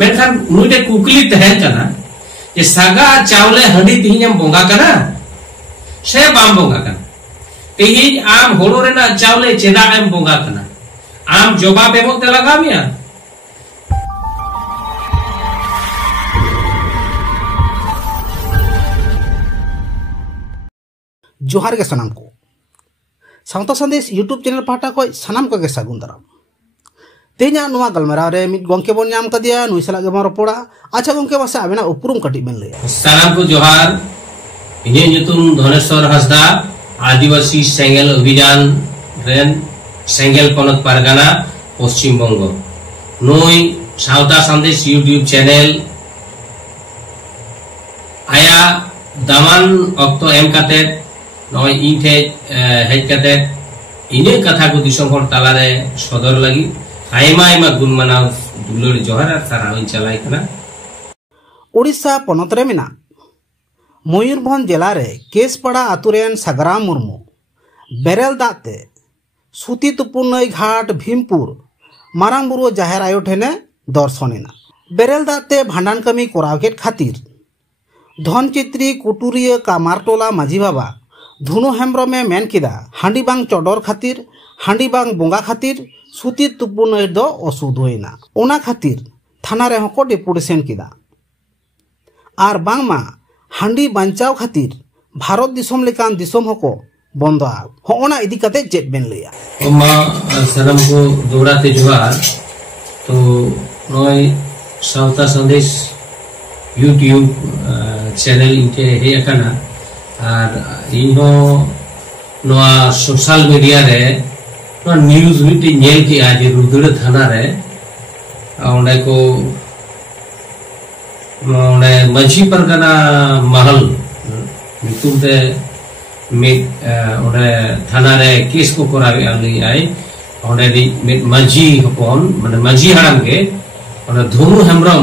मेनखान नुटे कुकली तहन कना जे सागा चावले हंडी तिहिन बोंगा कना से बाम बोंगा कना तिहिन आम होलो रेना चावले चेदा एम बोंगा कना आम जवाब एमो ते लगामिया जोहार के सनाम को सावता संदेश यूट्यूब चैनल पाटा को सनाम को के सागुन दाराम तेना नुआ गलमराव रे मिट गोंके बोन नाम कदिया नुई सला गे रोपड़ा अच्छा गोंके बस आबेना उपरुम कटी बेन लैया सनाम को जोहार इने ᱧᱩᱛᱩᱢ धनेश्वर हंसदा आदिवासी सेंगेल अभियान रेन सेंगेल पनत पारगाना पश्चिम बंग नुई सावता संदेश यूट्यूब चैनल आया दामान अक्तो एम काते नय इनठे हेज काते इने कथा को दिसम हर तालारे सदर लगी आयमा आयमा गुणमाना दुलर जोहार साराव चलाय कना ओडिशा पनत रे मेना मयूरभंज जिला रे केसपाड़ा आतुरेन सागराम मुर्मू बेरेल दाते सुती तुपुर नई घाट भीमपुर मारांग बुरु जाहेर आयो ठेने दर्शनेना बेरेल दाते भांडान कमी कोरावकेट खातिर धनचित्री कुटुरिया कामारटोला माझी बाबा धुनु हेम्ब्रमे मेन किदा हांडी बांग चोडोर खातिर हांडी बांग बोंगा खातिर सुती तुपुर नई दो असुध होइना ओना खातिर थाना रे हको डेपुटेशन किदा आर बांगमा हांडी बांचाव खातिर भारत दिसोम लेकान दिसोम हको बंदो होना इदी कते जेट बेन लैया ओमा सनम को दोराते जोहार तो नय सावता संदेश यूट्यूब चैनल इनके हे अकना आर इनो नोआ सोशल मीडिया रे नोआ न्यूज़ मिटे नेल की आज रुद्र थाना रे ओंडे को ओंडे मझी परगना महल नितुम ते मिट ओंडे थाना रे केस को करावे आली आई ओंडे दी मिट मझी हपन माने मझी हराम के ओंडे धनु हेम्ब्रम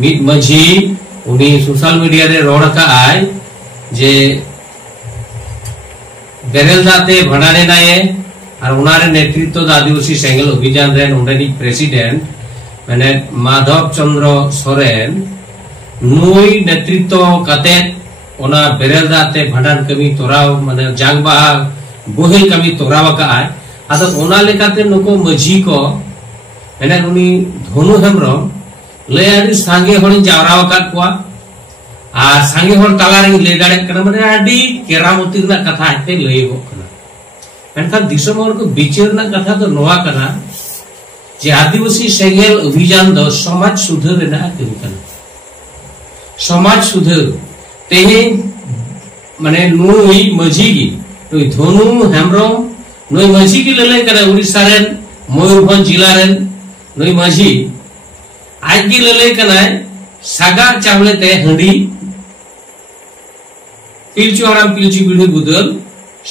मिट मझी उनी सोशल मीडिया रे रोड का आय जे बेरेल दाते भंडारे नाये और उनारे नेतृत्व आदिवासी सेंगेल अभियान रे उंडेनी प्रेसिडेंट माने माधव चंद्र सोरेन नुई नेतृत्व काते ओना बेरेल दाते भंडार कमी तोराव माने जांगबा बोहिल कमी तोराव का आय आदो ओना लेकाते नुको मझी को माने उनी धनु हेम्ब्रम ले आदि सांगे हण जावराव का कोआ आ सांगे हण ताला रे ले दाड़े कना माने आदि केरामती ना कथा हेते लई हो कना मेनखान दिसम हर को बिचार ना कथा तो नोआ कना जे आदिवासी सेंगेल अभियान दो समाज सुधार रेना कमी कना समाज सुधार तेहे माने नुई मझी की नुई धनु हेम्ब्रम नुई मझी की लेले कना उड़ीसा रेन मयूरभंज जिला रेन नुई मझी आज की लले कना सागा चावले ते हंडी पिलचु हराम पिलचु बिड़ी बुदल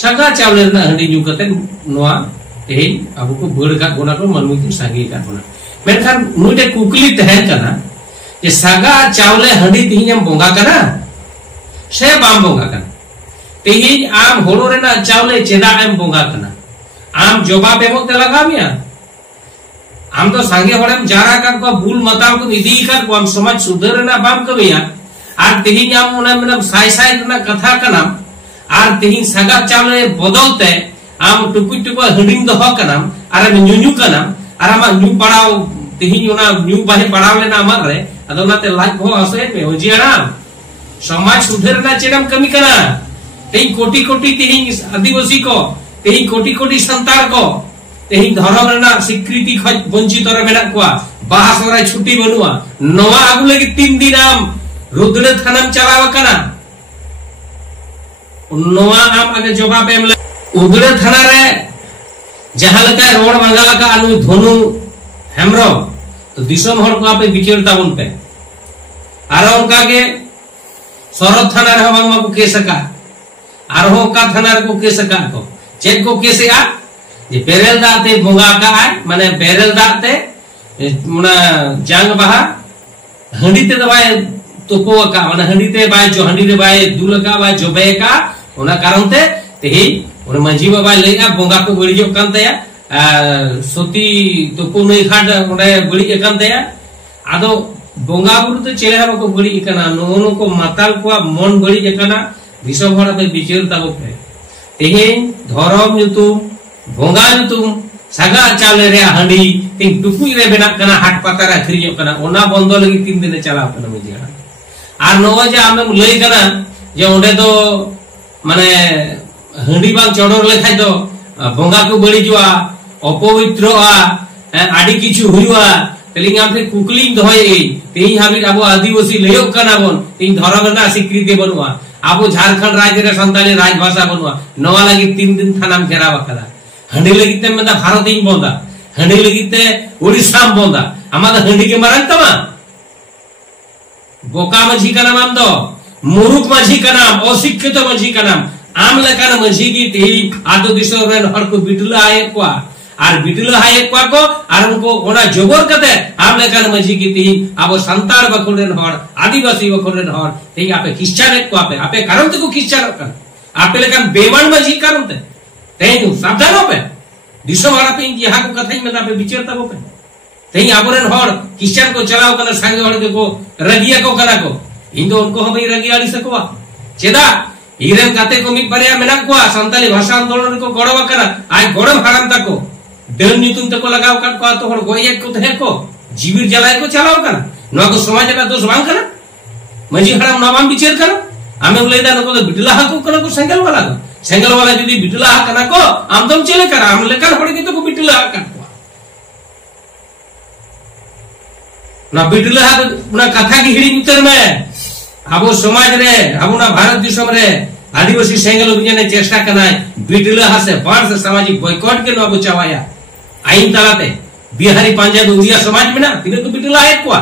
सागा चावले ना हंडी न्यू कते नोआ तेहे अबु को बड़ का गोना को मनमु की सागी का गोना मेनखान नुटे कुकली तहन कना जे सागा चावले हंडी तिहिन बोंगा कना से बाम बोंगा कना तिहिन आम होलो रेना चावले चेदा एम बोंगा कना आम जवाब एमो ते लगामिया आम तो सांगे हड़ेम जारा का को भूल मताव को इदी का को हम समाज सुधार ना बाम कबिया आर तिहिन आम ओना मतलब साई साई ना कथा कना आर तिहिन सागा चावले बदलते आम टुकु टुकु हंडिंग दो कनाम आर न्यून्यू कनाम आर आम न्यू पड़ाव तिहिन ओना न्यू बाहे पड़ाव लेना अमर रे अदो नाते लाइक हो आसे पे हो जियाना समाज सुधार ना चेडम कमी कना तेही कोटी कोटी तिहिन आदिवासी को तेही कोटी कोटी संतार को तेही धर्म रेना स्वीकृति खज वंचित रे मेना कोआ बाहा सराय छुट्टी बनुआ नवा आगु लगी 3 दिन आम रुद्र थानाम चलाव कना नवा आम आगे जवाब एम उद्रे थाना रे जहां लका रोड मांगा लका अनु धनु हेम्ब्रम तो दिसम हर को आपे बिचार ताबन पे आर उनका के सरद थाना रे बांगमा को केस का आर हो का थाना रे को केस का को चेक को केस आ ये बेरेल दाते बोंगा का है माने बेरेल दाते मुना जांग बहा हंडी ते दबाए तोपो का माने हंडी ते बाय जो हंडी रे बाय दुल का बाय जो बे का ओना कारण ते तेही ओने मंजी बाबा लेगा बोंगा को बड़ी जो कान तया सती तुपु नई घाट ओंडे बड़ी एकान दया आदो बोंगा बुरु तो चेले हा को बड़ी एकाना नो को माताल को मन बड़ी एकाना दिसम हर पे बिचार ताबो पे तेहे धरम युतुम बोंगा युतुम सागा चावले रे हांडी तीन टुकुई रे बेना कना हाट पतारा खरियो कना ओना बंदो लगी 3 दिन चलाव कना मजी हां आर नो जे आमे लई कना जे ओंडे तो माने हांडी बांग चोडोर लेखाय तो बोंगा को बड़ी जुआ अपवित्रआ आडी किछु हुआ तेलिंग आमते कुकलिंग दहय तेही हाबि आबो आदिवासी लयो कना बन तीन धरम ना स्वीकृति बनुआ आबो झारखंड राज्य रे संताली राजभाषा बनुआ नवा लगी 3 दिन थानाम घेराव करा हंडी लगिते मेदा भारत इन बोंदा हंडी लगिते ओडिसा बोंदा आमादा हंडी के मारन तमा बोका मझी का नाम दो मुरुक मझी का नाम अशिक्षित मझी का नाम आम लेकर मझी की तेही आदो दिसो रेन हर को बिटला आए को आर बिटला आए को आर उनको ओना जोबर कते आम लेकर मझी की तेही आबो संताल बखोरेन हर आदिवासी बखोरेन हर तेही आपे क्रिश्चियन को आपे कारण तो क्रिश्चियन कर आपे लेकर बेमान मझी कारण ते तेही सावधान हो पे दिसो मारा पे यहाँ को कथाई में आपे विचारता को पे तेही आबोरेन हर क्रिश्चियन को चलाओ कना संगे हर को रगिया को कना को इंदो उनको हम रगिया आड़ी सकवा चेदा इरेन काते को मी बरिया मेना को संताली भाषा आंदोलन को गड़वा करा आज गड़म हराम तको देन नीतुम तको लगाव का तो हर गोये को थे को जीविर जलाय को चलाओ कना नो को समाज का दोष बांग कना मजी हराम नवाम विचार करा आमे लेदा नको तो बिटला हा को कना को सेंगल वाला जदी बिटला हा कना को आम तुम चले करा आम लेकर हड़ की तो को बिटला हा कना ना बिटला हा ना कथा की हिड़ी उतर में आबो समाज रे आबो ना भारत दिसम रे आदिवासी सेंगल अभियान चेष्टा करना है बिटला हा से बाढ़ से सामाजिक बॉयकॉट के नो बचावाया आईन तालाते बिहारी पंजाब उड़िया समाज में ना तिने तो बिटला है को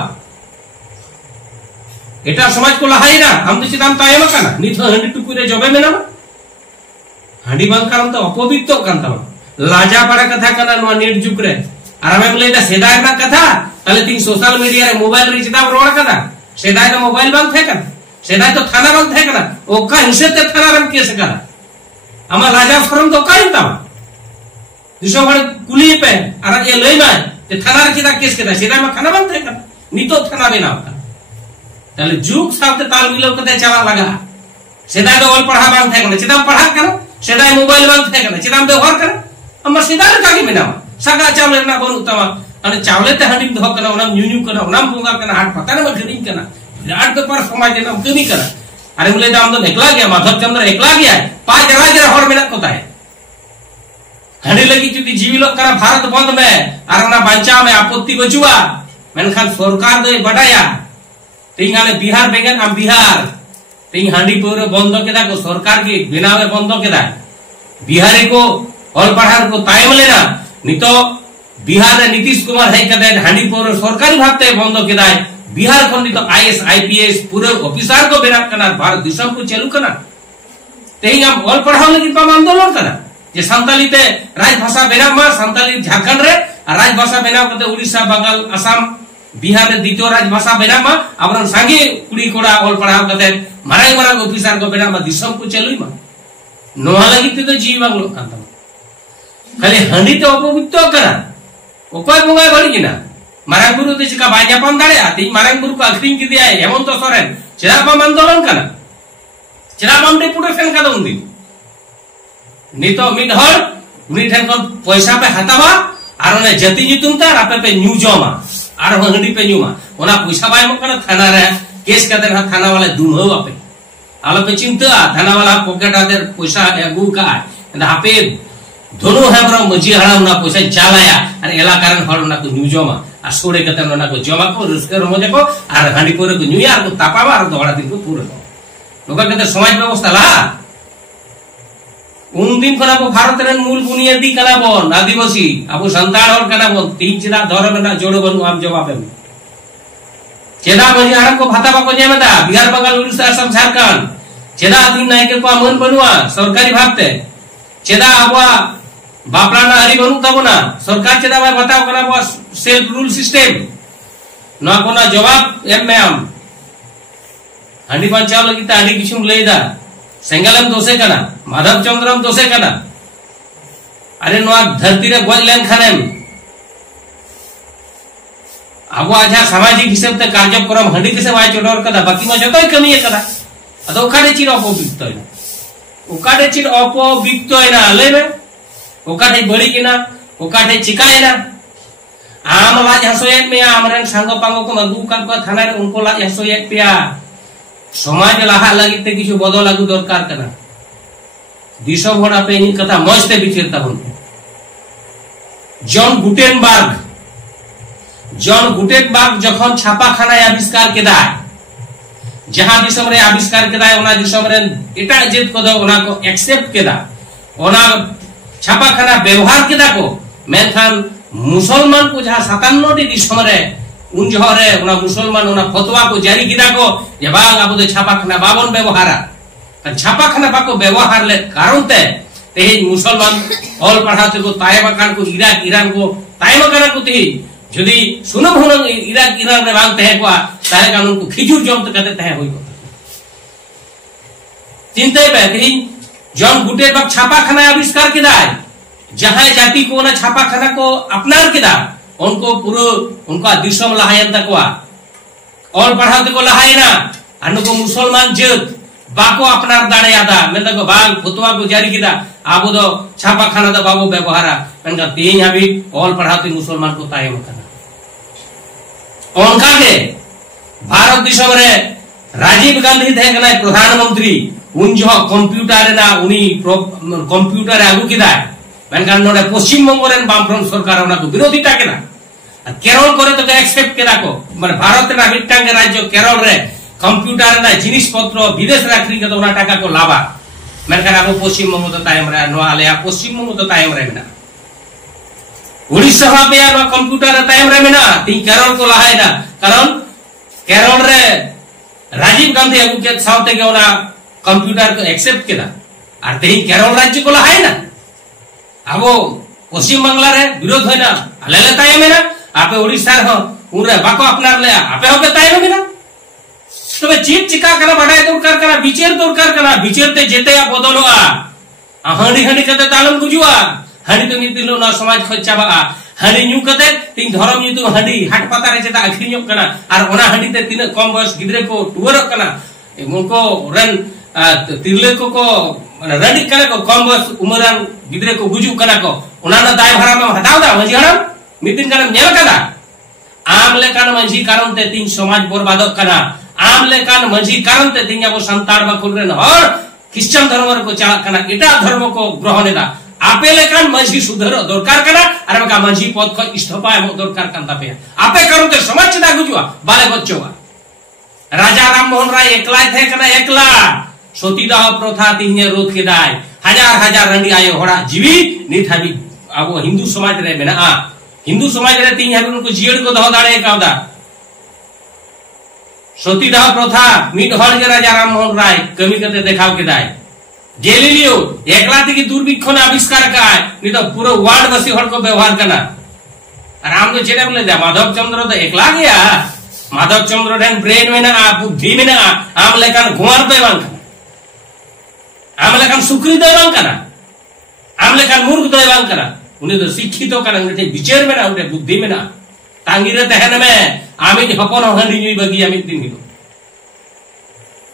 एटा समाज को लहाई ना हम तो चिताम तायम काना निथ हंडी टुकु रे जबे में ना हांडी बांग कारण तो अपवित्र कांता लाजा पड़ा कथा कना नो नेट जुग रे आर हमें लेदा सेदाय ना कथा ताले तीन सोशल मीडिया रे मोबाइल रे चिताम रोड कना सेदाय तो मोबाइल बांग थे कना सेदाय तो थाना बांग थे कना ओका हिसे ते थाना रम केस करा आमा लाजा फरम तो काई ता दिसो हड़ कुली पे आर ए लई मा ते थाना रे चिता केस केदा सेदाय मा थाना बांग थे कना नितो थाना बेना ताले जुग साथे ताल मिलाव कते चला लगा सेदाय तो ऑल पढ़ा बांग थे कना चिताम पढ़ा कना सेदाय मोबाइल बांग थे कना चिताम व्यवहार करा अमर सेदाय कागी बेना सगा चावले ना बनु तमा अने चावले ते हंडी दो कना ओना न्यून्यू कना ओना बोंगा कना हाट पता ना खरीद कना रात पे पर समाज ना कमी कना अरे बोले दाम तो एकला गया माधव चंद्र एकला गया पांच राज्य हर मेना कोता है हंडी लगी जुदी जीविलो करा भारत बंद में आरना बंचा में आपत्ति बचुआ मेनखान सरकार दे बडाया तिंगाले बिहार बेगन हम बिहार तिंग हंडी पूरे बंद केदा को सरकार की बिनावे बंद केदा बिहारी को ऑल पढ़ार को तायम लेना नितो बिहार नीतीश कुमार है कदे हांडी पूरे सरकारी भागते बंद केदा बिहार को नितो आईएएस आईपीएस पूरे ऑफिसर को बेना कना भारत दिशम को चालू कना तेही हम ऑल पढ़ाव लगी पाम आंदोलन कना जे संताली ते राजभाषा बेना मा संताली झारखंड रे राजभाषा बेना कते उड़ीसा बंगाल असम बिहार रे द्वितीय राजभाषा बेना मा अबरन सांगे कुड़ी कोड़ा ऑल पढ़ाव कते माराई मारा ऑफिसर को बेना मा दिशम को चालू मा नोहा लगी ते जीव बांगलो कांता खाली हंडी तो अपवित्र करा ओकय बोंगा बड़ी किना मारांग गुरु ते चिका बाजा पाम दाड़े आती मारांग गुरु को अखरिंग की दिया है हेमंत सोरेन चेरा पाम आंदोलन कना चेरा पाम डेपुटेशन का दोंदी नितो मिडहर उनी ठन को पैसा पे हतावा आर ने जति नितुम ता आपे पे न्यू जमा आर हंडी पे न्यूमा ओना पैसा बाय म कना थाना रे केस कते ना थाना वाले दुमहो आपे आलो पे चिंता थाना वाला पॉकेट आदे पैसा अगु का आपे दोनों हेमरम मजी हराम ना पैसा चालाया अरे एला कारण हर ना को न्यूजमा आ सोड़े कते ना को जमा को रस्के रमजे को आर हांडी पुरे को न्यू यार को तापावा आर दोड़ा दिन को पूरे लोका कते समाज व्यवस्था ला उन दिन खना को भारत रे मूल बुनियादी कना बन आदिवासी अबो संतान और कना बन तीन चिदा धर्म ना जोड़ो बनु आम जवाब में चेदा मजी हराम को भाता बा को जेमदा बिहार बंगाल उड़ीसा असम झारखंड चेदा दिन नायके को मन बनुआ सरकारी भागते चेदा आबा बापलाना हरि बनु तबना सरकार चेदा भाई बताओ कना बस सेल्फ रूल सिस्टम ना कोना जवाब एमएम हंडी बचाव लगी ता हंडी किछुम लेदा सेंगलम दोसे कना माधव चंद्रम दोसे कना अरे धरती रे गज लेन खानेम अब जहाँ सामाजिक हिसाब से कार्यक्रम हंडी के वाय चोडर कदा बाकी मा जतोय कमी कदा अदो ओकाडे चिर अपविक्तयना ओकाडे चिर अपविक्तयना लेबे ओकाडे बळिकिना ओकाडे चिकायना आम लाज हसोयत में आमरेन सांगो पांगो को मगु कान को थाना रे उनको लाज हसोयत पिया समाज लाहा लागित ते किछु बदल लागू दरकार कना दिसो भोड़ा पे इन कथा मजते बिचेरता हूं जॉन गुटेनबार्ग जखन छापाखाना आविष्कार केदा जहां दिसम रे आविष्कार केदा ओना दिसम रे एटा जेत को दो ओना को एक्सेप्ट केदा ओना छापाखाना व्यवहार केदा को मेनखान मुसलमान को जहां 57 टी दिसम रे उन जहरे ओना मुसलमान ओना फतवा को जारी केदा को जे बांग आबो दो छापाखाना बाबन व्यवहारा छापाखाना बाको व्यवहार ले कारण ते तेही मुसलमान ऑल पढ़ाते को तायबाकान को ईरान को तायबाकान को तेही যদি সুনম হলং ইরান রে বাং তেহে কোয়া তাহে কানুন को खिजुर जम कते तेहे होई को चिंताय बे तेही जॉन गुटेनबार्ग छापाखाना आविष्कार केदाय जहां जाति को ना छापाखाना को अपनार केदा उनको पूरा उनका दिसम लहायन तकवा ऑल पढ़ाते को लहायना अनको मुसलमान जत बाको अपनार दाड़े आदा मेंदा को बांग फतवा को जारी किदा आबो दो छापाखाना दा बाबो व्यवहारा मेनका तेही हाबी ऑल पढ़ाते मुसलमान को तायम कना ओनका के भारत दिसम रे राजीव गांधी थे कना प्रधानमंत्री उन जो कंप्यूटर ना उनी कंप्यूटर आगु किदा मेनका नोडे पश्चिम बंग रे बामफ्रंट सरकार ओना को विरोधी टाकेना केरल करे तो एक्सेप्ट केदा को माने भारत ना मिटांग राज्य केरल रे कंप्यूटर ना जिनिस पत्र विदेश राखरी के ओना टाका को लावा मेनका आबो पश्चिम बंग तो तायम रे नो आले पश्चिम बंग तो तायम रे मेना उड़ीसा पे नो कंप्यूटर तायम रे मेना ती केरल को लहायना कारण केरल रे राजीव गांधी आगु के साउते के ओना कंप्यूटर को एक्सेप्ट केदा आर तेही केरल राज्य को लहायना आबो पश्चिम बांग्ला रे विरोध होयना आलेले तायम मेना आपे उड़ीसा हो उनरे बाको अपनार ले आपे होके तायम मेना तबे चीट चिका कना बडाय दरकार कना विचार दरकार कना विचारते जेते बदलवा हंडी हंडी कते तालम गुजुआ हंडी तो नितिलो ना समाज खचाबा हंडी न्यू कते तीन धर्म नितु हंडी हाट पता रे जेता अखरियो कना आर ओना हंडी ते तीन कम बयस गिदरे को टुवर कना उनको रन तिरले को रडी कना को कम बयस उमरान गिदरे को गुजु कना को ओना ना दाय भरा में हटाव दा मजी हराम मितिन कना नेल कदा आम लेकान मजी कारण ते तीन समाज बर्बाद कना आम लेकान मजी कारण ते तीन अब संतान बकुल रे हर क्रिश्चियन धर्म को चा कना एटा धर्म को ग्रहण एदा आपे लेकान मजी सुधर दरकार कना अरे बका मजी पद को इस्तीफा एम दरकार कान तापे आपे कारण ते समाज चिदा गुजुआ बाले बच्चोवा राजा राम मोहन राय एकला थे कना एकला सतीदाह प्रथा तीन रोध केदाय हजार हजार रंडी आयो होड़ा जीवी नित हाबी अब हिंदू समाज रे मेना हिंदू समाज रे तीन हाबी उनको जियड़ को दह दाड़े कावदा सतीदाह प्रथा मिट हर के राजा राम मोहन राय कमी कते देखाव केदाय गैलीलियो एकला थी दूरबीक्षण आविष्कार का नहीं तो पूरा वर्ल्ड बसी हर को व्यवहार करना आराम तो चेड़े बोले माधव चंद्र तो एकला गया माधव चंद्र डेन ब्रेन में ना बुद्धि में ना आम लेकान घुमार तो एवं करना आम लेकान सुक्री तो एवं करना आम लेकान मूर्ख तो एवं करना उन्हें तो शिक्षित करना उन्हें विचार में ना उन्हें बुद्धि में ना तांगी रहते हैं ना मैं आमित हपन हंडी न्यूई बगी आमित दिन को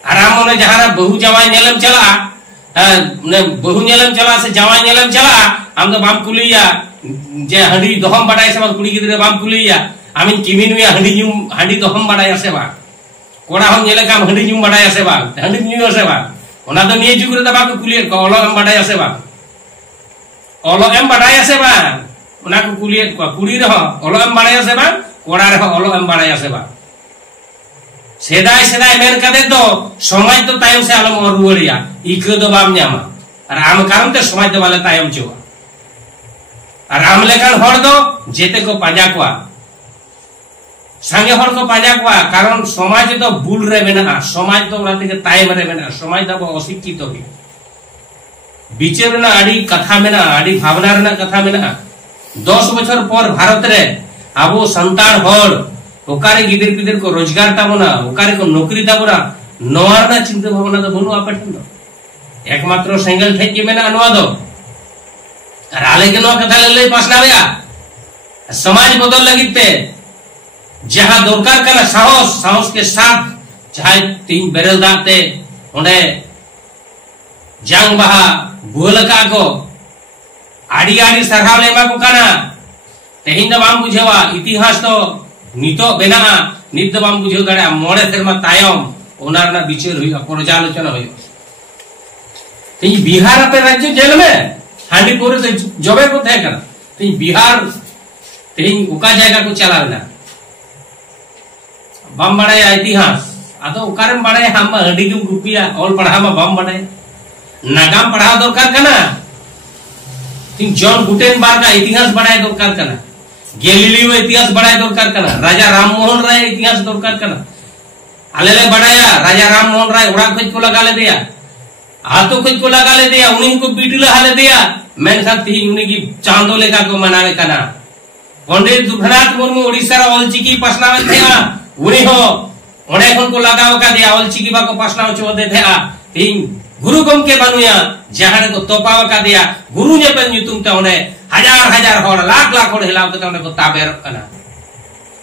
आराम ने जहां बहु जवाई नेलम चला बहु नेलम चला से जवाई नेलम चला हम तो बाम कुलिया जे हंडी दहम बडाय से कुड़ी गिदरे बाम कुलिया आमिन किमिनुया हंडी दहम बडाय से बा कोड़ा हम नेले काम हंडी न्यू बडाय से बा हंडी न्यू से बा ओना तो निये जुगरे दबा को कुलिया को ओलो हम बडाय से बा ओलो एम बडाय से बा ओना को कुलिया को कुड़ी रह ओलो एम बडाय से बा कोड़ा रह ओलो एम बडाय से बा सेदाय सेदाय मेन कदे तो समाज तो तायम से आलम और रुवरिया इको दो बाम न्यामा और आम कारण ते समाज दो वाले तायम चोवा और आम लेकान हर दो जेते को पाजा कोआ संगे हर को पाजा कोआ कारण समाज तो बुल रे मेना समाज तो ओना ते तायम रे मेना समाज दो अशिक्षित हो विचार ना आडी कथा मेना आडी भावना रे ना कथा मेना 10 बछर पर भारत रे आबो संतान हर ओकारे गिदिर पिदिर को रोजगार ताबोना ओकारे को नौकरी ताबोना नोआर ना चिंता भावना तो बनु आपठन दो एकमात्र सिंगल ठेक के मेना अनुवाद आले के नवा कथा ले पासनावेया समाज बदल लगिते जहां दरकार कना साहस साहस के साथ चाहे 3 बेरल दाते ओंडे जांग बाहा बुहलका को आड़ी आड़ी सरहाव ले मा को कना तेहिन द बाम बुझेवा इतिहास तो नितो बेना नित द बाम बुझेव दाड़ा मोड़े सेरमा तायम ओनारना विचार हुई पर्यालोचना हुई तेई बिहार पे राज्य जेल में हांडी पूरे से जबे को थे कना तेई बिहार तेई उका जायगा को चलावना बाम बड़े इतिहास आतो उकारम बड़े हम हंडी के गुपिया और पढ़ा में बाम बड़े नागाम पढ़ा दरकार कना तीन जॉन गुटेनबर्ग का इतिहास बढ़ाए दरकार कना गैलीलियो इतिहास बढ़ाए दरकार कना राजा राममोहन राय इतिहास दरकार कना आलेले बढ़ाया राजा राममोहन राय उड़ा खोज को लगा ले दिया आतो खोज को लगा ले दिया उन्हीं को बीटले हाले दिया मैं साथ ही उन्हीं की चांदो लेका को मनावे कना पंडित दुर्गनाथ मुर्मू ओडिशा रा ऑलचिकी पासनावे थे उन्हीं हो ओने खन को लगाव का दिया ऑलचिकी बा को पासनाव चो दे थे तीन गुरु गमके बनुया जहां को तोपाव का दिया गुरु ने पे नुतुम ते ओने हजार हजार होड़ लाख लाख होड़ हिलाव के ओने को ताबेर कना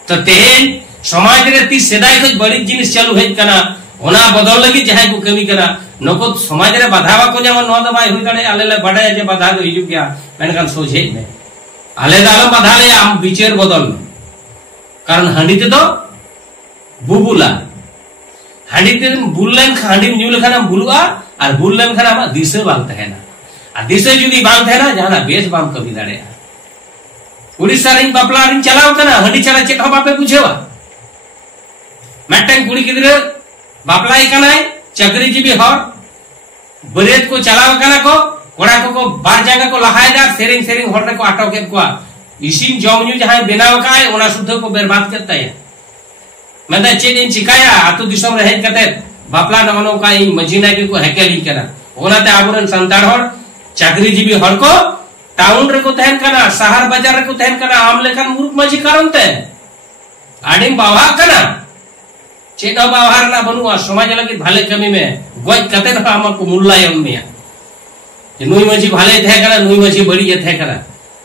तो तेन समाज रे ती सेदाय को बड़ी जिनिस चालू है कना ओना बदल लगी जहां को कमी कना नको समाज रे बाधावा को जेमन नो दबाई हुई गडे आलेले बड़े जे बाधा दो हिजु गया मेनकान सोझे ने आले दाल बाधा ले आम विचार बदल कारण हांडी ते दो बुबुला हांडी ते बुललेन हांडी न्यू लेखाना बुलुआ और बुललेन खाना आमा दिशे बांग तहेना आ दिशे जुदी बांग तहेना जहाना बेस बांग कमी दाड़े उड़ीसा रे बापला रे चलाव कना हांडी चला चेक बापे बुझेवा मेटन कुड़ी गिदरे बापलाई कनाय चक्री जीबी हर बरेत को चलाव कना को कोड़ा को बार जगह को लहायदा सेरिंग सेरिंग हर रे को आटो के को इसिन जमन्यू जहां बेनाव काय ओना शुद्ध को बर्बाद करता है मैं चेन चिकाया आतु दिसम रहे कते बापला नमनो का मजीना के को हेकेली कना ओनाते आबुरन संतान हर चाकरी जीबी हर को टाउन रे को तहन कना शहर बाजार रे को तहन कना आम लेखन मुरुक मजी करनते आडिम बावा कना चेदा बावहार ना बनुआ समाज लगी भाले कमी में गज कते ना हम को मूल्यांकन में नुई मजी भाले थे कना नुई मजी बड़ी जे थे कना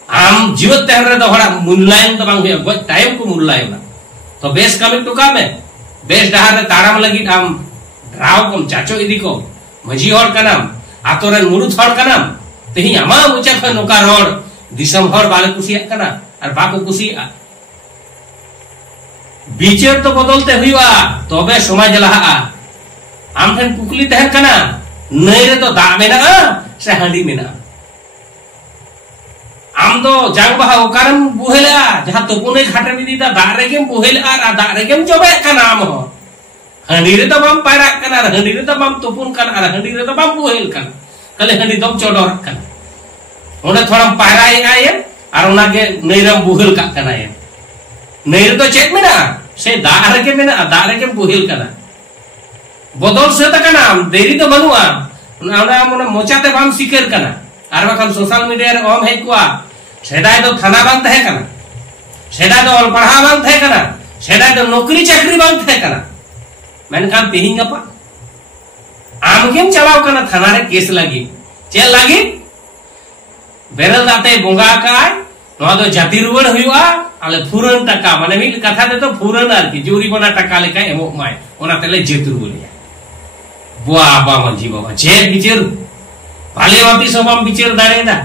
आम जीवत तहन रे तो हड़ा मूल्यांकन तो बांग हुआ गज टाइम को मूल्यांकन तो बेस कमी टुका में बेस डहार रे ताराम लगी आम राव को चाचो इदी को मजी हर कनाम आतोरन मुरुत हर कनाम तेही आमा मुचा ख नोका रोड दिसम हर बाले कुसिया कना और बाको कुसिया विचार तो बदलते हुआ तबे समाज लहा आम ठन कुकली तहन कना नई रे तो दा मेना से हांडी मेना आम तो जांग बहा ओकारम बुहेला जहां तोपुने घाटे दीदा दा रेगेम बुहेला आ दा रेगेम जबे कना आम हो हांडी रे तो बम पायरा कना हांडी रे तो बम तोपुन कना हांडी रे तो बम बुहेल कना कले हांडी दम चोडोर कना ओने थोड़ा पायरा आए और ओना के नईरम बुहेल का कना है नईर तो चेक मेना से दारे के मेना दारे के बुहेल कना बदल से त कना देरी तो बनुआ ओना मोना मोचाते बाम सिकर कना आर बाखान सोशल मीडिया रे ओम हे कुआ सेदाय तो थाना बांग तहे कना सेदाय तो ऑल पढ़ा बांग तहे कना सेदाय तो नौकरी चाकरी बांग तहे कना मेनकान तेहिं गपा आम केम चलाव कना थाना रे केस लगी चेल लगी बेरल दाते बोंगा काय नवा तो जाति रुवड़ हुआ आले फुरन टका माने मिल कथा दे तो फुरन आर की जोरी बना टका लेका एमो माय ओना तेले जेतुर बोलिया बुआ बा मंजी बाबा जे बिचर भाले वापी सबम बिचर दारेदा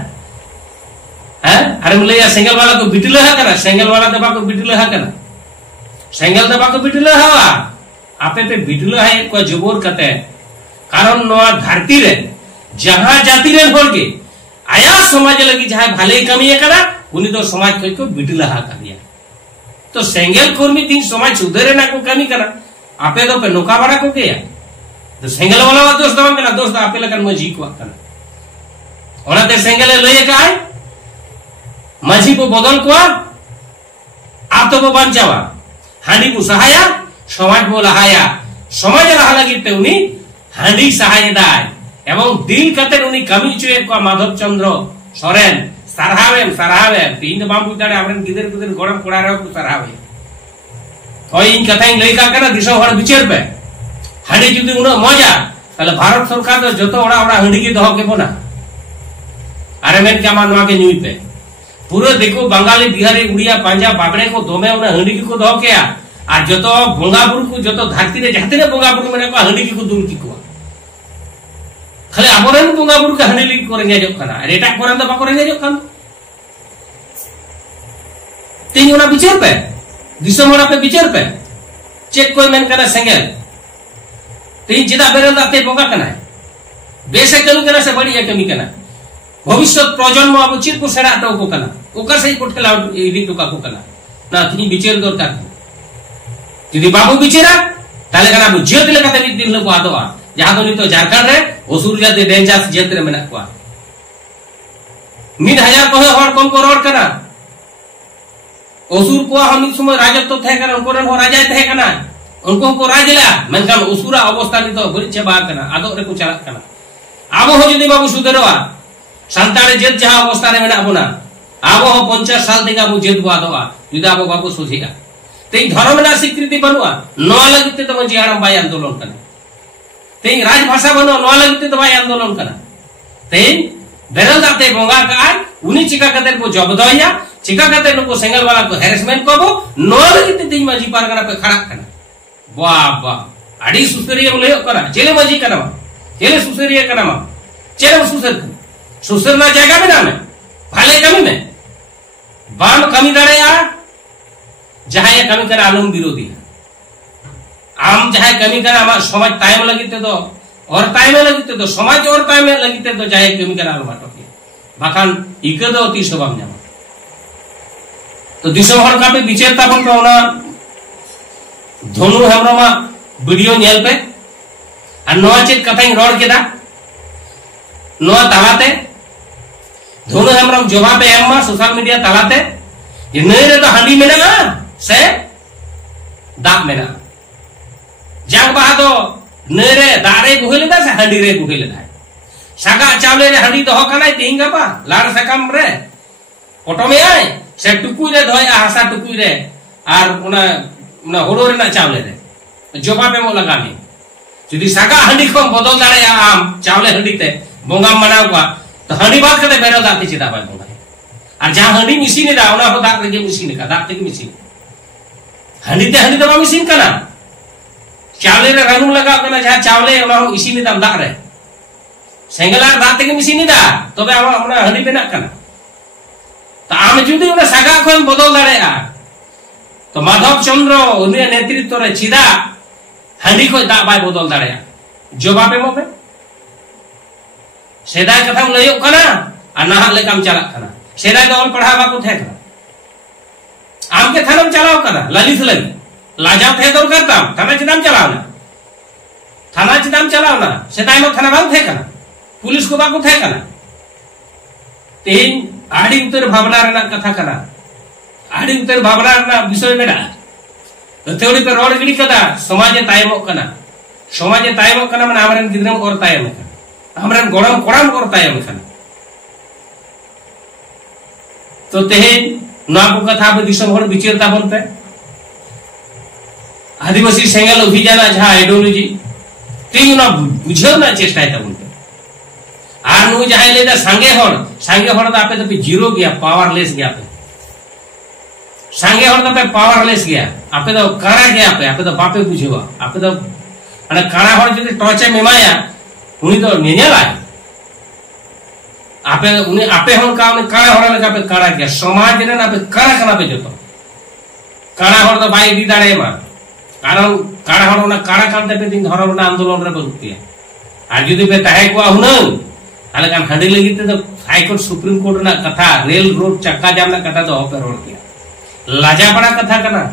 हैं अरे मुले या सेंगल वाला को बिटले हा कना सेंगल वाला दबा को बिटले हा कना सेंगल दबा को बिटले हवा आपे पे बिटले है को जबोर कते कारण नवा धरती रे जहां जाति रे होर के आया समाज लगी जहां भाले कमी करा उनी तो समाज को बिटला हा कर दिया तो सेंगल कर्मी तीन समाज सुधरे ना को कमी करा आपे तो पे नोका बड़ा को गया तो सेंगल वाला दोस्त दम मेरा दोस्त आपे लगन मजी को करा ओना ते सेंगल लय काय मजी को बदल को आप तो बंचावा हांडी को सहाया समाज को लहाया समाज लहा लगी ते उनी हांडी सहाय दाय एवं दिल कते उनी कमी चुए को माधव चंद्र सोरेन सराहावे तीन बाम दाड़े हमरन गिदर गिदर गरम कोड़ा रे को सराहावे ओय इन कथा इन लई का कना दिसो हर विचार पे हांडी जुदी उना मजा ताले भारत सरकार तो जतो ओड़ा ओड़ा हांडी के दह के बना अरे मेन क्या मानवा के न्यूज पे पूरा देखो बंगाली बिहारी उड़िया पंजाब बागड़े को दोमे उन्हें हंडी की को दो क्या और जो तो बोंगा बुरु को जो तो धरती रे जाते ने बोंगा बुरु में को हंडी की को दूर की को खाली आबोरेन बोंगा बुरु का हंडी की को रेंगे जो कना रेटा कोरन तो बाको रेंगे जो कन तीन ओना बिचार पे दिसमोड़ा पे बिचार पे चेक कोई मेन कना सेंगेल तीन जिदा बेरल दाते बोंगा कना बेसे कमी कना से बड़ी है कमी कना भविष्य प्रजन्म अब चेक को सेड़ा तो को कना ओकर से को ठेला इदी तो का को कना ना तीन बिचार दरकार जुदी बाबू बिचारा ताले कना बु जेत लेकाते मिद दिन लो आदोआ जहां तो नितो झारखंड रे ओसुर जाते डेंजरस जेत रे मेना को 1000 को हर कम को रोड कना ओसुर को हम समय राजत्व थे कना उनको रे राजा थे कना उनको को राजला मेनकान ओसुरा अवस्था नितो बड़ी चबा कना आदो रे को चला कना आबो हो जुदी बाबू सुधरवा संताने जेत जहां अवस्था रे मेना बना आबो हो 50 साल दिगा बु जेत आदोआ जुदा आबो बाबू सुधिगा तेई धर्म ना स्वीकृति बनुआ नोआ लगते तो मंजी आराम बाय आंदोलन कना तेई राजभाषा बनो नोआ लगते तो बाय आंदोलन कना तेई बेरल दाते बोंगा का उनी चिका कते को जबदोया चिका कते नको सेंगल वाला को हैरेसमेंट को नोआ लगते तेई मंजी पारगना पे खड़ा कना वाह वाह आडी सुसरिया बोले कना चले मंजी कना चले सुसरिया कना चले सुसर ना जाएगा में ना भाले कमी में बाम कमी दाड़े यार जहां ये कमी करे आलम विरोधी आम जहां कमी करे आम समाज तायम लगिते तो और तायम लगिते तो समाज और तायम लगिते तो जहां कमी करे आलम बाटो बाखान इके दो ती सबाम जामा तो दिसम हर का पे विचेरता बन पे ओना धनु हेमरमा वीडियो नेल पे और नोआ चेत कथाई रोड केदा नोआ तालाते धनु हेमरम जवाब एममा सोशल मीडिया तालाते ये नरे तो हांडी मेना से दाग मेना जग बहा दो नरे दारे गुहेले दा से हांडी रे गुहेले दा सागा चावले रे हांडी दो कनाय तीन गपा लाड़ सकम रे फोटो में आए से टुकुई रे धोया हासा टुकुई रे और उना होड़ो रे ना चावले रे जोबा पे मो लगा में जुदी सागा हांडी को बदल दाड़े आम चावले हांडी ते बोंगा मनाव को तो हांडी बात करते बेरो दाती चिता बाय बोंगा और जहां हांडी मिसिन दा उना हो दाग रे मिसिन का दाग ते मिसिन हांडी दबा मिसिन कना चावले रे रानू लगा कना जहां चावले ओना इसिन दाम दाग रे सेंगलार दाग ते मिसिन दा तबे हमरा हांडी बेना कना तो आम जुदी ओना सागा को बदल दाड़े तो माधव चंद्र उनी नेतृत्व रे चिदा हांडी को दा बाय बदल दाड़े जवाब एमो पे सेदा कथा लयो कना आ नाहा लेकाम चला कना सेदा दो पढ़ा बाको थे कना आम के थाना चलाओ कना ललित लगी लाजाव थे दौर करता थाना चिदाम चलाओ ना थाना चिदाम चलाओ ना सेदाई में थाना बाग थे कना पुलिस को बाको थे कना तीन आड़ी उतर भावना रना कथा कना आड़ी उतर भावना रना विषय में थोड़ी पे रोड गिड़ी कदा समाजे तायमो कना समाजे तायमो कना मन आमरन गिद्रम और तायम कना आमरन गोड़म कोड़म और तायम कना तो तेहेन नवा को कथा पे दिसम हर विचेरता बनते आदिवासी सेंगल अभियान जहां आइडियोलॉजी तीन ना बुझेव ना चेष्टा है बनते आर नु जहां लेदा सांगे हर दा पे तो जीरो गया पावरलेस गया पे सांगे हर दा पे पावरलेस गया आपे तो कारा गया पे आपे तो बापे बुझेवा आपे तो अने कारा हर जदी टॉर्च मेमाया उनी तो नेनेला आपे उनी आपे हन का उनी कारा हर लगा पे कारा गया समाज ने ना पे कारा कना पे जतो कारा हर तो बाई दी दाड़े मा कारण कारा हर ना कारा कांते पे दिन धरम ना आंदोलन रे बलुतिया आज जदी पे ताहे को हुनन आले कान हांडी लगिते तो हाई कोर्ट सुप्रीम कोर्ट ना कथा रेल रोड चक्का जाम ना कथा तो पे रोड किया लाजा बड़ा कथा कना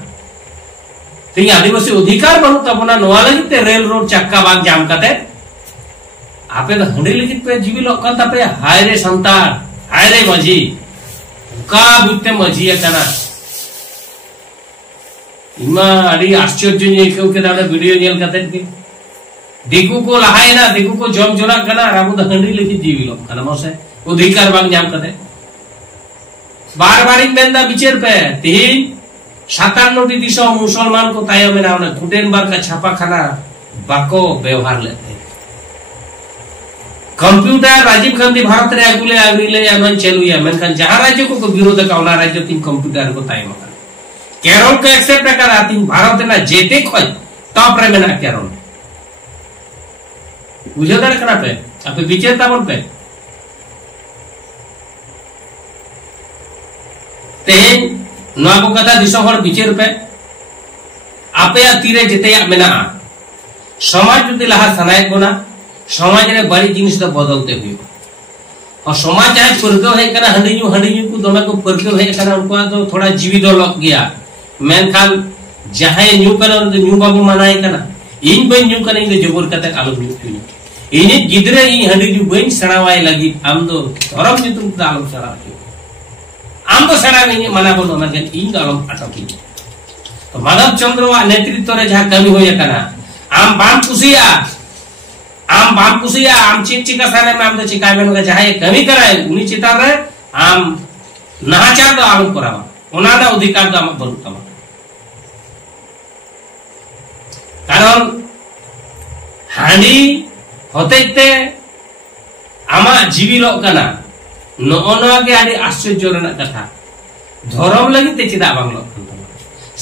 ती आदिवासी अधिकार बनू तबना नोआ लगिते रेल रोड चक्का बाग जाम कते आपे तो हंडी लिखित पे जीवी लोग कल तपे हाय रे संतान हाय रे मजी का बुते मजी है कना इमा अड़ी आश्चर्य ने क्यों के दाने वीडियो नेल कते के दिकु को लहाय ना दिकु को जम जोना कना रामु तो हंडी लिखित जीवी लोग कना मोसे अधिकार बाग जाम कते बार-बार बेंदा बिचेर पे तीन 57 दिसम मुसलमान को तायम में ना गुटेनबर्ग का छापा खाना बाको व्यवहार लेते कंप्यूटर राजीव गांधी भारत रे अगुले अगुले अमन चलुया मेनखान जहां राज्य को विरोध का ओना राज्य तीन कंप्यूटर को ताई मका केरल को एक्सेप्ट करा तीन भारत ना जेते खोय टॉप रे मेना केरल बुझे दर करा पे आपे विचार ताबन पे तेन नवा को कथा दिसो हर विचार पे आपे तीरे जेते मेना समाज जुदी लहा सनाय कोना समाज रे बड़ी जिनिस तो बदलते हुए और समाज आज परगव है कना हंडी न्यू को दमे को परगव है कना उनको तो थोड़ा जीवी दो लग गया मेनखान जहां न्यू कना न्यू बाबू मनाय कना इन बई न्यू कना इन जबर कते आलो new in गिदरे in handi new बई सणावाय लगी आम दो धरम नितुम दालो सणा आम तो सणा नहीं मना बोलो मेनखान इन दालो अटकी तो माधव चंद्र वा नेतृत्व रे जहां कमी होय कना आम बाम कुसिया आम बाम कुसिया आम चीट चिका साने में आम तो चिका में का जहां कमी कराए उनी चितार रे आम नाचार दो आम करावा ओना ना अधिकार दो आम बनु तमा कारण हांडी होतेते आमा जीवी लो कना नोनो के आडी आश्चर्य रना कथा धर्म लगी ते चिदा बांग लो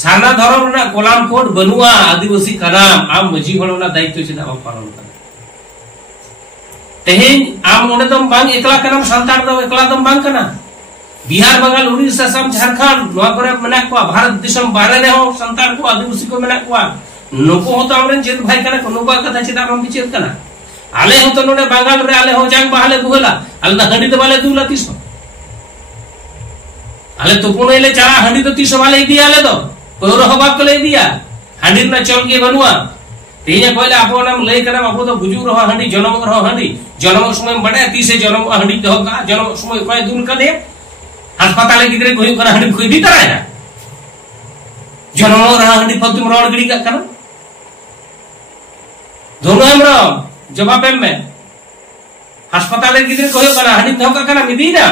साना धर्म ना कोलाम कोड बनुआ आदिवासी कनाम आम मजी होना दायित्व चिदा बांग पालन कर तेहेन आम ओने दम बांग एकला कनाम संतान दम एकला दम बांग कना बिहार बंगाल उड़ीसा सम झारखंड नवा करे मना को भारत दिसम बारे रे हो संतान को आदिवासी को मना को नको हो तो हमरे जेत भाई कना को नको कथा चिदा हम बिचेर कना आले हो तो नोने बंगाल रे आले हो जांग बाले बुगला आले हंडी तो वाले दुला तीसो आले तो पुनेले चला हंडी तो तीसो वाले दिया आले तो पौर हबाब को ले दिया हंडी ना चल के बनुआ तेने कहले आपो नाम लई कना आपो तो गुजू रहो हंडी जन्म रहो हंडी जन्म समय बड़े तीसे जन्म हंडी दो का जन्म समय कोई दूर कर दे अस्पताल गिदरे कोई कना हंडी कोई भी तरह है जन्म रहा हंडी फतुम रोड गड़ी का कना दोनों हमरा जवाब में अस्पताल गिदरे कोई कना हंडी दो का कना मिदी ना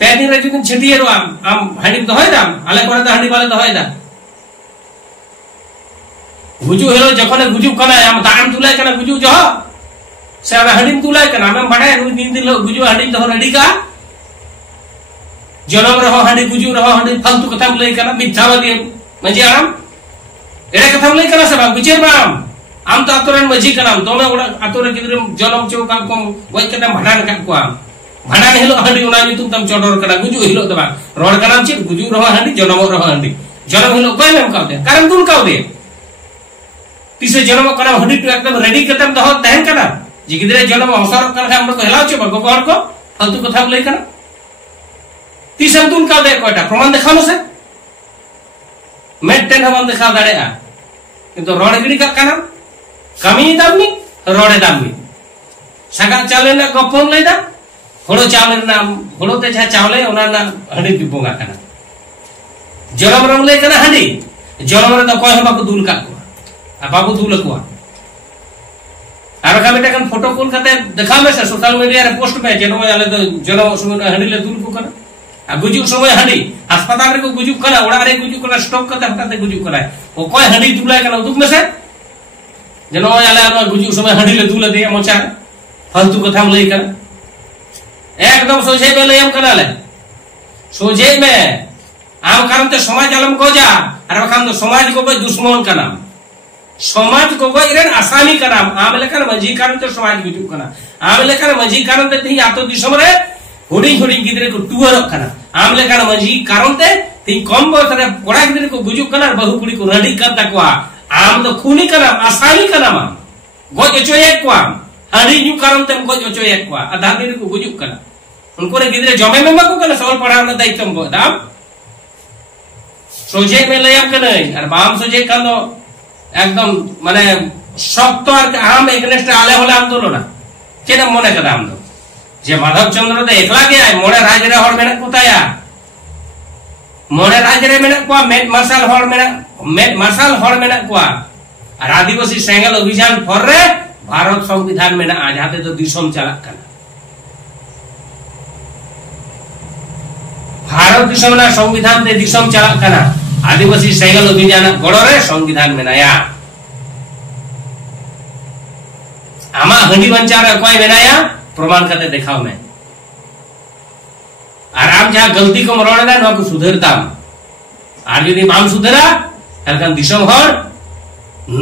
पैनी रे जुन छटिए रो आम हंडी दो है दाम आले करे तो हंडी वाले दो है दा गुजू हेलो जखने गुजू कना हम दाम तुलाय कना गुजू जो से हंडी तुलाय कना हम बड़े दिन दिन गुजू हंडी तो रेडी का जनम रहो हंडी गुजू रहो हंडी फालतू कथा लई कना मिथ्यावादी मजी आराम एड़े कथा लई कना सब विचार बाम आम तो आतोरन मजी कना तो मैं ओड़ा आतोरे गिदरे जनम चौका को वई कना भडान का को भडान हेलो हंडी ओना नि तुम चोडोर कना गुजू हेलो दबा रोड कना छि गुजू रहो हंडी जनम रहो हंडी जनम हेलो कोई में का दे कारण तुम का दे तीसरे जन्म कना हंडी तो एकदम रेडी कतम दहो तहन कना जी गिदरे जन्म अवसर कना हम को हेलाव छ बगो गौर को फालतू कथा लई कना तीसम तुम का दे कोटा प्रमाण दिखाओ से मेट टेन हम दिखा दाड़े आ किंतु रोड गिडी का कना कमी दामनी रोडे दामनी सगा चावले ना गपन लईदा होड़ो चावले ना होड़ो ते जा चावले ओना ना हंडी दिबोगा कना जन्म रंग लई कना हंडी जन्म रे तो कोई हम को दूल का बाबू दूल को आर का बेटा कन फोटो कॉल करते देखा में से सोशल मीडिया रे पोस्ट में जनो आले तो जनो समय हंडी ले दूल को कना आ गुजु समय हंडी अस्पताल रे को गुजु कना ओड़ा रे गुजु कना स्टॉप करते हटाते गुजु कना ओ कोई हंडी दूलाय कना दुख में से जनो आले गुजु समय हंडी ले दूल दे मोचा फालतू कथा लई कना एकदम सोझे में लेम कना ले सोझे में आम कारण तो समाज आलम को जा अरे काम तो समाज को कोई दुश्मन का नाम समाज को कोई इरन आसानी का नाम आम लेकर मजी कारण तो समाज गुजु कना आम लेकर मजी कारण ते ती आतो दिसम रे हुडी हुडी गिदरे को टुवर कना आम लेकर मजी कारण ते ती कम बयस रे बड़ा गिदरे को गुजु कना बहु कुड़ी को रेडी कर तकवा आम तो खूनी का नाम आसानी का नाम गोज चोये को हडी न्यू कारण ते गोज चोये को आधा दिन को गुजु कना उनको रे गिदरे जमे में मको कना सवाल पढ़ाना दायित्व को दाम सोजे में लयम कने और बाम सोजे कानो एकदम माने शक्त और आम एगनेस्ट आले होला आंदोलन चेना मने कदा आम दो जे माधव चंद्र दे एकला के आय मोड़े राज रे हर मेने कुताया मोड़े राज रे मेने को मेट मार्शल हर मेने को और आदिवासी सेंगल अभियान फर रे भारत संविधान में आजादे तो दिसम चला कना भारत दिसम ना संविधान ते दिसम चला कना आदिवासी सेंगल अभियान गड़ो रे संविधान में नया आमा हंडी बंचार अकोय मेनाया प्रमाण करते दिखाओ में आराम जहां गलती को मरोड़ा ना को सुधरता और यदि बाम सुधरा एलकान दिसम हर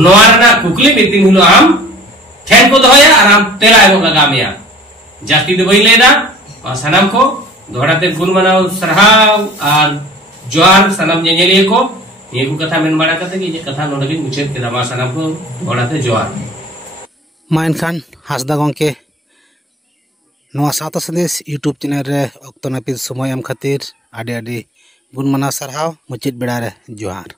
नोआरना कुकली मीटिंग हुलो आम ठेन को दोया आराम तेला एगो लगा मिया जास्ती दे बई लेदा और सनम को दोहराते गुण मनाओ सरहाव और जोहार सनम जेनेलिए को ये को कथा मेन बड़ा करते कि ये कथा नोडगी मुछेद के दमा सनम को दोहराते जोहार माइन खान हासदा गंके नोआ साता संदेश यूट्यूब चैनल रे ऑक्तो नापित समय एम खातिर आडे आडे गुण मना सरहाव मुचित बेड़ा रे जोहार।